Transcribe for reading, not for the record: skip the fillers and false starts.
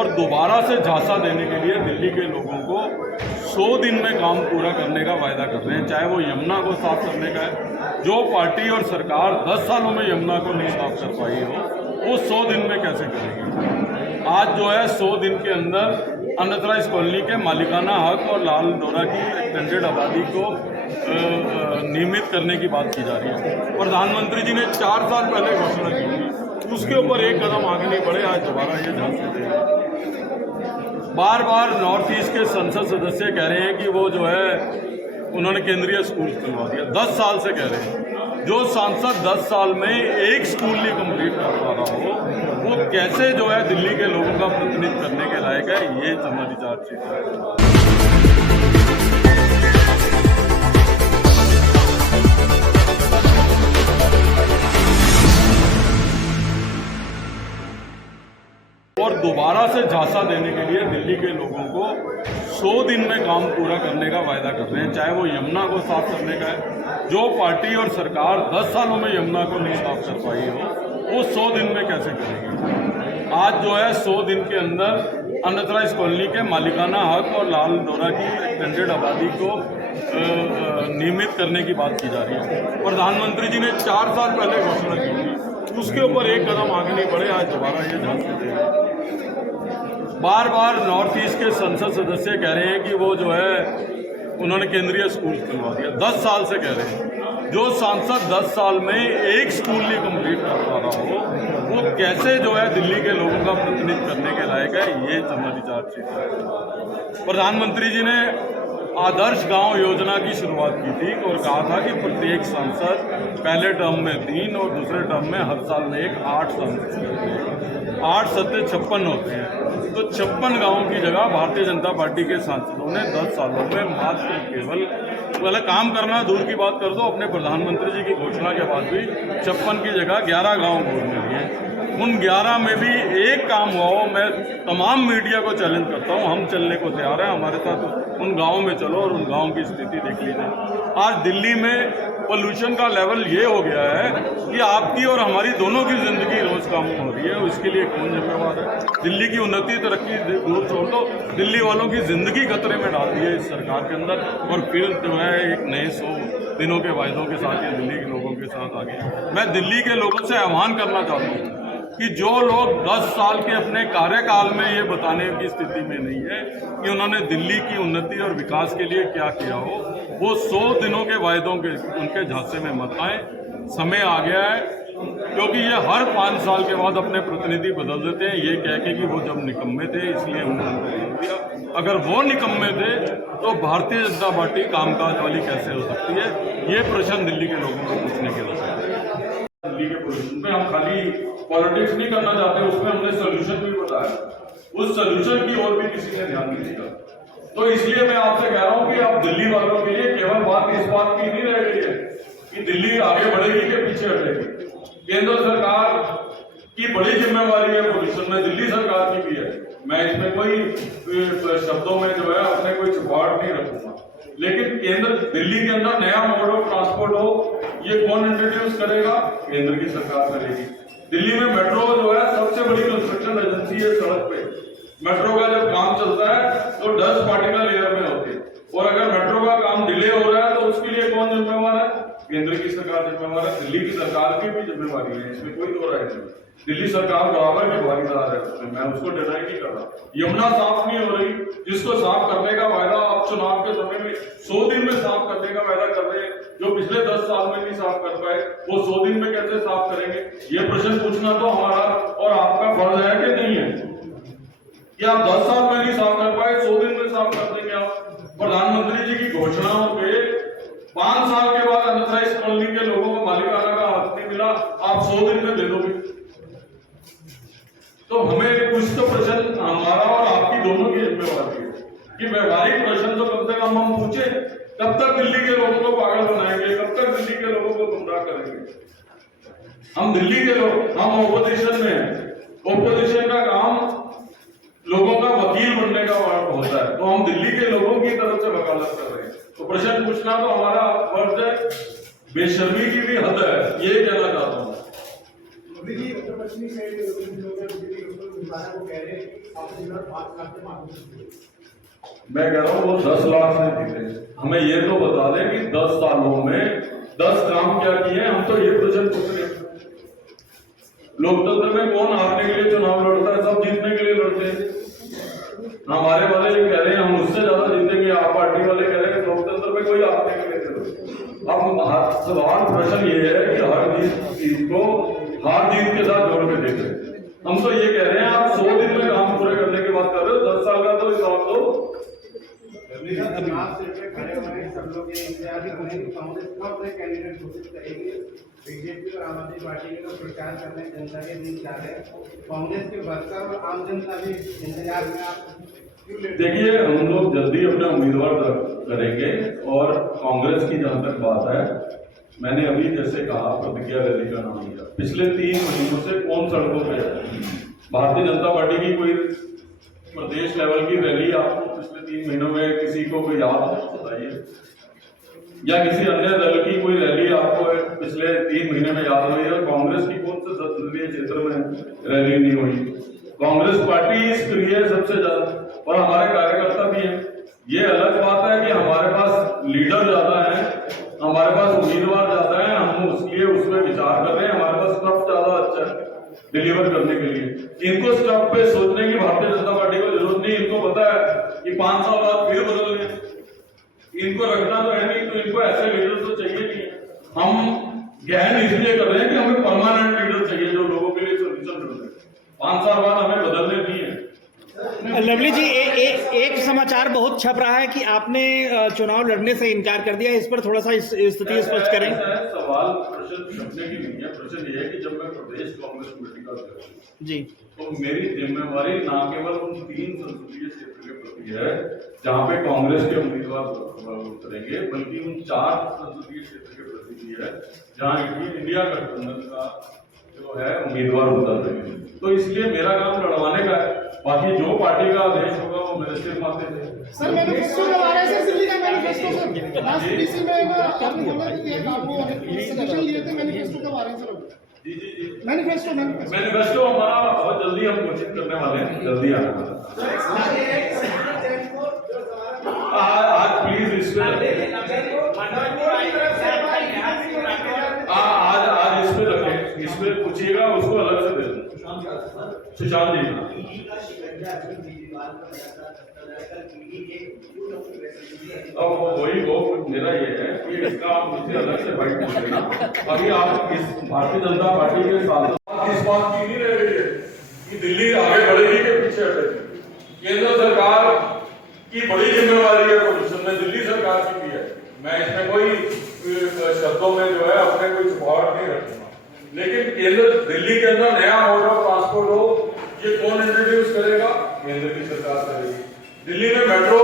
और दोबारा से झांसा देने के लिए दिल्ली के लोगों को 100 दिन में काम पूरा करने का वायदा कर रहे हैं। चाहे वो यमुना को साफ करने का है, जो पार्टी और सरकार 10 सालों में यमुना को नहीं साफ कर पाई हो, वो 100 दिन में कैसे करेगी। आज जो है 100 दिन के अंदर अनथराइज कॉलोनी के मालिकाना हक और लाल डोरा की एक्सटेंडेड आबादी को नियमित करने की बात की जा रही है। प्रधानमंत्री जी ने 4 साल पहले घोषणा की थी, उसके ऊपर एक कदम आगे नहीं बढ़े। आज दोबारा ये झांसे दे बार बार नॉर्थ ईस्ट के संसद सदस्य कह रहे हैं कि वो जो है उन्होंने केंद्रीय स्कूल खुलवा दिया। 10 साल से कह रहे हैं। जो सांसद 10 साल में एक स्कूल नहीं कंप्लीट कर पा रहा हो, वो कैसे जो है दिल्ली के लोगों का प्रतिनिधित्व करने के लायक है, ये हमारी चार्जशीट है। और दोबारा से झांसा देने के लिए दिल्ली के लोगों को 100 दिन में काम पूरा करने का वायदा कर रहे हैं। चाहे वो यमुना को साफ करने का है, जो पार्टी और सरकार 10 सालों में यमुना को नहीं साफ कर पाई हो, वो 100 दिन में कैसे करेगी। आज जो है 100 दिन के अंदर अनथराइज कॉलोनी के मालिकाना हक और लाल डोरा की एक्सटेंडेड आबादी को नियमित करने की बात की जा रही है। प्रधानमंत्री जी ने 4 साल पहले घोषणा की थी, उसके ऊपर एक कदम आगे नहीं बढ़े। आज दोबारा ये झांसे दे बार बार नॉर्थ ईस्ट के संसद सदस्य कह रहे हैं कि वो जो है उन्होंने केंद्रीय स्कूल खुलवा दिया। 10 साल से कह रहे हैं। जो सांसद 10 साल में एक स्कूल नहीं कंप्लीट कर पा रहा हो, वो कैसे जो है दिल्ली के लोगों का प्रतिनिधित्व करने के लायक है, ये हमारी चार्जशीट है। प्रधानमंत्री जी ने आदर्श गांव योजना की शुरुआत की थी और कहा था कि प्रत्येक सांसद पहले टर्म में 3 और दूसरे टर्म में हर साल में 8 सांसद 8 सत्ते 56 होते हैं। तो 56 गांवों की जगह भारतीय जनता पार्टी के सांसदों ने 10 सालों में मात्र केवल पहले काम करना दूर की बात कर दो, अपने प्रधानमंत्री जी की घोषणा के बाद भी 56 की जगह 11 गाँव गोदने लिए। उन 11 में भी एक काम हुआ हो। मैं तमाम मीडिया को चैलेंज करता हूं, हम चलने को तैयार हैं, हमारे साथ उन गांवों में चलो और उन गांवों की स्थिति देख लीजिए। आज दिल्ली में पोल्यूशन का लेवल ये हो गया है कि आपकी और हमारी दोनों की जिंदगी रोज कम हो रही है। इसके लिए कौन जिम्मेवार है। दिल्ली की उन्नति तरक्की दूर छोड़ दो, दिल्ली वालों की जिंदगी खतरे में डाल दी है इस सरकार के अंदर। और फिर जो है एक नए 100 दिनों के वायदों के साथ ये दिल्ली के लोगों के साथ आ गए। मैं दिल्ली के लोगों से आह्वान करना चाहता हूँ कि जो लोग 10 साल के अपने कार्यकाल में ये बताने की स्थिति में नहीं है कि उन्होंने दिल्ली की उन्नति और विकास के लिए क्या किया हो, वो 100 दिनों के वायदों के उनके झांसे में मत आए। समय आ गया है, क्योंकि ये हर 5 साल के बाद अपने प्रतिनिधि बदल देते हैं, ये कह के कि वो जब निकम्मे थे इसलिए उन्होंने बदल दिया। अगर वो निकम्मे थे तो भारतीय जनता पार्टी कामकाज वाली कैसे हो सकती है, ये प्रश्न दिल्ली के लोगों को पूछने के लिए। दिल्ली के पोल्यूशन में हम खाली पॉलिटिक्स नहीं करना चाहते, उसमें हमने सोल्यूशन भी बताया। उस सोल्यूशन की ओर भी किसी ने ध्यान नहीं दिया। तो इसलिए मैं आपसे कह रहा हूं कि अब दिल्ली वालों के लिए केवल बात इस बात की नहीं रह गई है कि दिल्ली आगे बढ़ेगी कि पीछे हटेगी। केंद्र सरकार की बड़ी जिम्मेवारी है पोल्यूशन में, दिल्ली सरकार की भी है। मैं इसमें कोई शब्दों में जो है अपने कोई छुपाहट नहीं रखूंगा, लेकिन केंद्र दिल्ली के अंदर नया मोड ऑफ ट्रांसपोर्ट हो, ये कौन इंट्रोड्यूस करेगा? केंद्र की सरकार करेगी। दिल्ली में मेट्रो जो है सबसे बड़ी कंस्ट्रक्शन एजेंसी है सड़क पे। मेट्रो का जब काम चलता है तो डस्ट पार्टिकल एयर में होते हैं, और अगर मेट्रो का काम डिले हो रहा है तो उसके लिए कौन जिम्मेवार है? केंद्र की सरकार जिम्मेवार है। दिल्ली की सरकार की भी जिम्मेवारी है, इसमें कोई दो राय नहीं। दिल्ली सरकार बराबर की भागीदार है उसमें, मैं उसको डिनाई नहीं कर रहा। यमुना साफ नहीं हो रही, जिसको साफ करने का वायदा आप चुनाव के समय में 100 दिन में साफ करने का वायदा कर रहे हैं, जो पिछले 10 साल में नहीं साफ कर पाए, वो 100 दिन में कैसे साफ करेंगे? ये प्रश्न पूछना तो हमारा और आपका फर्ज है कि नहीं है कि आप 10 साल में नहीं साफ कर पाए, 100 दिन में साफ कर देंगे आप? प्रधानमंत्री जी की घोषणाओं पे 5 साल के बाद अनथराइज कॉलोनी के लोगों को मालिकाना का हक नहीं मिला, आप 100 दिन में दे दोगे? तो हमें कुछ तो प्रश्न हमारा और आपकी दोनों की जिम्मेवारी है कि व्यवहारिक प्रश्न तो कम से कम हम पूछे। कब तक दिल्ली के लोगों को पागल बनाएंगे, कब तक दिल्ली के लोगों को गुमराह करेंगे? हम दिल्ली के लोग, हम ऑपोजिशन में हैं। ऑपोजिशन का काम लोगों का वकील बनने का होता है, तो हम दिल्ली के लोगों की तरफ से वकालत कर रहे हैं। तो प्रश्न पूछना तो हमारा फर्ज है। बेशर्मी की भी हद है, ये कहना चाहता हूँ। मैं कह रहा हूँ वो 10 लाख से दिखे, हमें ये तो बता दें कि 10 सालों में 10 काम क्या किए, हम तो ये प्रश्न पूछ रहे हैं। लोकतंत्र में कौन हारने के लिए चुनाव लड़ता है? सब जीतने के लिए लड़ते हैं। हमारे वाले जो कह रहे हैं हम उससे ज्यादा जीतेंगे, आप पार्टी वाले कह रहे हैं लोकतंत्र में कोई हारने के लिए चलो। अब सवाल प्रश्न ये है कि हर चीज को हार जीत के साथ जोड़ के देख रहे हैं। हम तो ये कह रहे हैं आप 100 दिन में काम पूरे करने की बात कर रहे हो, 10 साल का तो हिसाब दो। सब लोग ये इंतजार भी करेंगे कि कांग्रेस कब अपने कैंडिडेट घोषित करेगी। बीजेपी और आम आदमी पार्टी के लोग प्रचार कर रहे हैं, जनता के बीच जा रहे हैं, कांग्रेस के वर्कर और आम जनता भी इंतजार में। आप देखिए हम लोग जल्दी अपना उम्मीदवार करेंगे और कांग्रेस की जहां तक बात है, मैंने अभी जैसे कहा प्रतिज्ञा रैली का नाम लिया, पिछले 3 महीनों से कौन सड़कों पे है? भारतीय जनता पार्टी की कोई प्रदेश लेवल की रैली आपको पिछले 3 महीनों में किसी को कोई याद बताइए, या किसी अन्य दल की कोई रैली आपको पिछले 3 महीने में याद हुई है? कांग्रेस की कौन से संसदीय क्षेत्र में रैली नहीं हुई? कांग्रेस पार्टी सक्रिय है सबसे ज्यादा और हमारे कार्यकर्ता भी हैं। ये अलग बात है कि हमारे पास लीडर ज्यादा है, हमारे पास उम्मीदवार ज्यादा है, हम उसके उसमें विचार कर रहे हैं, हमारे पास स्टफ ज्यादा अच्छा है डिलीवर करने के लिए। इनको स्टफ पे सोचने की भारतीय जनता पार्टी को जरूरत नहीं, इनको पता है कि 5 साल बाद फिर बदलने, इनको रखना तो है नहीं, तो इनको ऐसे लीडर तो चाहिए नहीं है। हम गहन इसलिए कर रहे हैं कि हमें परमानेंट लीडर चाहिए जो लोगों के लिए सोल्यूशन ढूंढे। 5 साल बाद हमें बदलने नहीं है। लवली जी, एक समाचार बहुत छप रहा है कि आपने चुनाव लड़ने से इनकार कर दिया, इस पर थोड़ा सा स्थिति स्पष्ट करें। सवाल प्रश्न छपने की नहीं है, प्रश्न ये है कि जब मैं प्रदेश कांग्रेस कमेटी का अध्यक्ष जी, तो मेरी जिम्मेवारी न केवल उन 3 संसदीय क्षेत्र के प्रति है जहाँ पे कांग्रेस के उम्मीदवार उतरेंगे, बल्कि उन 4 संसदीय क्षेत्र के प्रति भी है जहाँ इंडिया गठबंधन का जो है उम्मीदवार उतर रहे हैं। तो इसलिए मेरा काम लड़वाने का है, बाकी जो पार्टी का आदेश होगा वो मेरे सिर माथे थे। सर मैनिफेस्टो कब आ रहा है सर? दिल्ली का मैनिफेस्टो सर लास्ट डीसी में आपने बोला कि एक आपको सजेशन लिए थे, मैनिफेस्टो कब आ रहे हैं सर? जी जी जी, मैनिफेस्टो हमारा बहुत जल्दी हम घोषित करने वाले हैं, जल्दी आने वाला है। आज प्लीज इस पे आज इस पे रखें, इस पे पूछिएगा, उसको अलग से दे दूं। सुशांत जी, अब वही वो मेरा ये है कि इसका आप मुझसे अलग से फाइट कर लेना। अभी आप इस भारतीय जनता पार्टी के साथ इस बात की नहीं रह रही है कि दिल्ली आगे बढ़ेगी के पीछे हटेगी। केंद्र सरकार की बड़ी जिम्मेवारी है पोजिशन में, दिल्ली सरकार की भी है। मैं इसमें कोई शब्दों में जो है अपने कोई सुधार नहीं रखूंगा, लेकिन केंद्र दिल्ली के अंदर नया मोड ऑफ ट्रांसपोर्ट हो, ये कौन इंट्रोड्यूस करेगा? केंद्र की सरकार करेगी। दिल्ली में मेट्रो